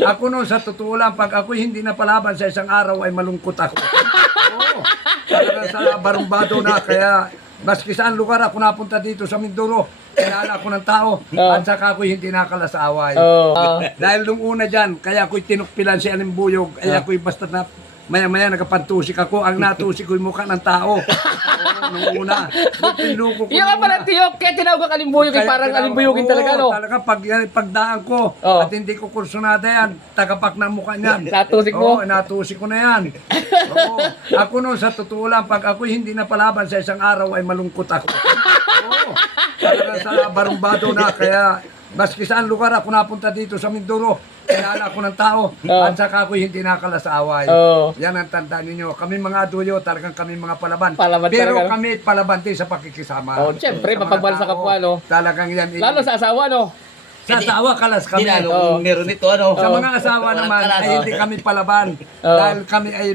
Ako noon sa totoo lang, pag ako hindi napalaban sa isang araw ay malungkot ako. Oo. Talagang sa barumbado na, kaya maski saan lugar ako napunta dito sa Mindoro, kilala ako ng tao, at saka ako hindi nakalasaway. Dahil nung una dyan, kaya ako'y tinukpilan si Alimbuyog, kaya ako'y basta na maya-maya nagapantusik ako, ang natusik ko'y mukha ng tao. Oo, nung una. Nung pinluko ko Yung nga nung pala, una. Tiyok, kaya tinawag ka Alimbuyog, eh, parang Alimbuyogin talaga, no? Talaga pagdaan ko Oo. at hindi ko kursunada yan, tagapak ng mukha niyan. Natusik mo? Oo, natusik ko na yan. Oo. Ako noon sa totoo lang, pag ako hindi napalaban sa isang araw ay malungkot ako. Oo. Talagang sa barumbado na, kaya maski saan lugar ako napunta dito sa Mindoro, kilala ako ng tao, at saka ako hindi nakalasaway. Oo. Yan ang tandaan ninyo. Kami mga duyo, talagang kami mga palaban. Palaban Pero talaga, no? kami palaban din sa pakikisama. Oh, siyempre, Sa mga mapagmahal sa tao. kapwa, no? Talagang yan. Lalo sa asawa, no? Sa asawa, kalas kami. Hindi lalo kung meron nito, ano? Sa mga asawa naman, ay hindi kami palaban. Dahil kami ay